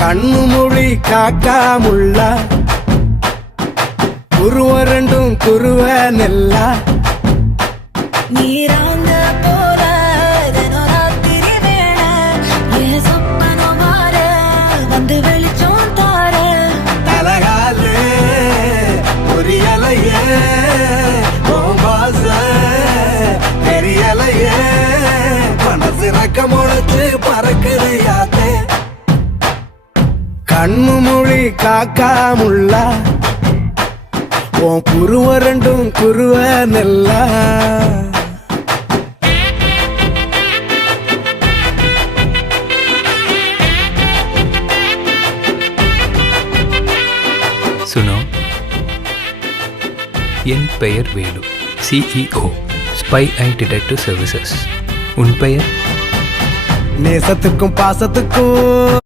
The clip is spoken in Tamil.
கண்ணு மொழி காக்காமுள்ள குருவ ரெண்டும் குருவ நெல்லா நீராங்க போல தினராத்திரி வேளை என் சொப்பனம் மாற வந்து வெளிச்சம் தார தலகாலே பொரியலையே பாச தெரியலையே மனசு ரக்க முளைச்சு பறக்குதையாத்தே கண்ணு மொழி காக்காமுள்ள உன் குருவ ரெண்டும் குருவ நெல்லா சுனோ, என் பெயர் Velu, CEO, spy and detective services. உன் பெயர்? நேசத்துக்கும் பாசத்துக்கும்